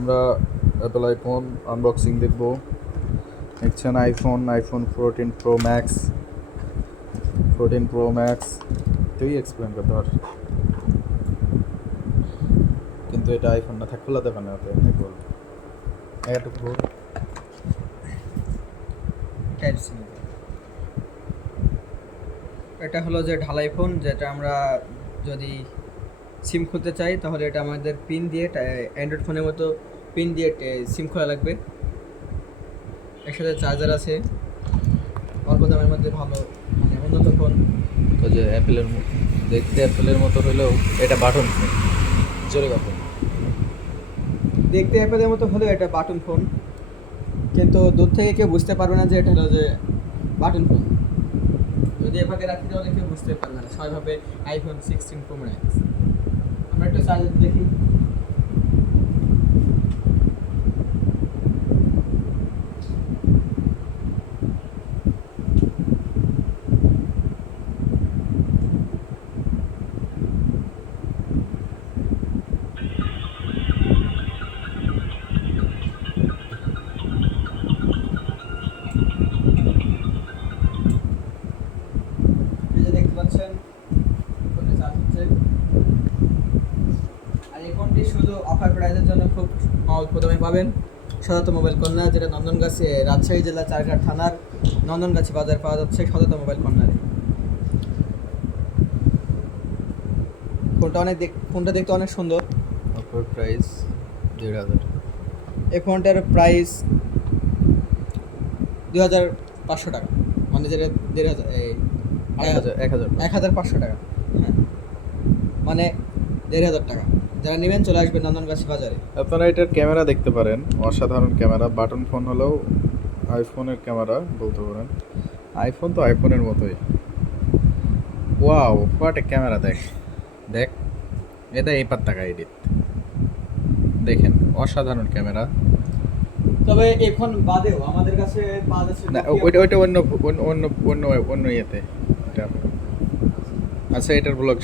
আমরা Apple iPhone unboxing দেখব। দেখছেন iPhone iPhone fourteen pro max fourteen pro max তুই এক্সপ্লেন করতে পার কিন্তু এটা আইফোন না, থাক, খোলা দেবে না ওতে এমনি বল। সি এটা হলো যে ঢালাই ফোন যেটা আমরা যদি সিম খুলতে চাই, তাহলে এটা আমাদের পিন দিয়ে অ্যান্ড্রয়েড ফোনের মতো পিন দিয়ে সিম খোলা লাগবে। এর সাথে চার্জার আছে। অল্প দামের মধ্যে ভালো মানে উন্নত ফোন। তো যে অ্যাপেলের মতো দেখতে অ্যাপেলের মতো হলেও এটা বাটন ফোন জোরে কথা দেখতে অ্যাপেলের মতো হলেও এটা বাটন ফোন। কিন্তু দূর থেকে কেউ বুঝতে পারবে না যে এটা হলো যে বাটন ফোন। যদি এভাবে রাখি তাহলে কেউ বুঝতে পারবে না। সবাই ভাবে আইফোন সিক্সটিন প্রো ম্যাক্স আমরা একটু চার্জার দেখি। দেখতে চার্জ হচ্ছে আর এই ফোনটি শুধু অফার প্রাইসের জন্য খুব অল্প দামে পাবেন। সদত মোবাইল কর্নার যেটা নন্দনগাছি রাজশাহী জেলা চারঘাট থানার নন্দনগাছি বাজার পাওয়া যাচ্ছে সদত মোবাইল কর্নারে ফোনটা অনেক দেখ ফোনটা দেখতে অনেক সুন্দর। অফার প্রাইস দেড় হাজার এই ফোনটার প্রাইস দু হাজার পাঁচশো টাকা। মানে যেটা দেড় হাজার এই এক হাজার পাঁচশো। টাকা। হ্যাঁ। মানে দেড় হাজার টাকা। যারা নেবেন চলে আসবেন নন্দনগাছি বাজারে। আপনারা এটার ক্যামেরা দেখতে পারেন। অসাধারণ ক্যামেরা। বাটন ফোন হলেও আইফোনের ক্যামেরা বলতে পারেন। আইফোন তো আইফোনের মতোই। ওয়াও হোয়াট এ ক্যামেরা দেখ। দেখ এটা এই পাত টাকা এডিট দেখেন অসাধারণ ক্যামেরা। তবে এখন বাদেও আমাদের কাছে না ওইটা ওইটা অন্য অন্য অন্য অন্য ইয়েতে। আচ্ছা এটার ব্লগ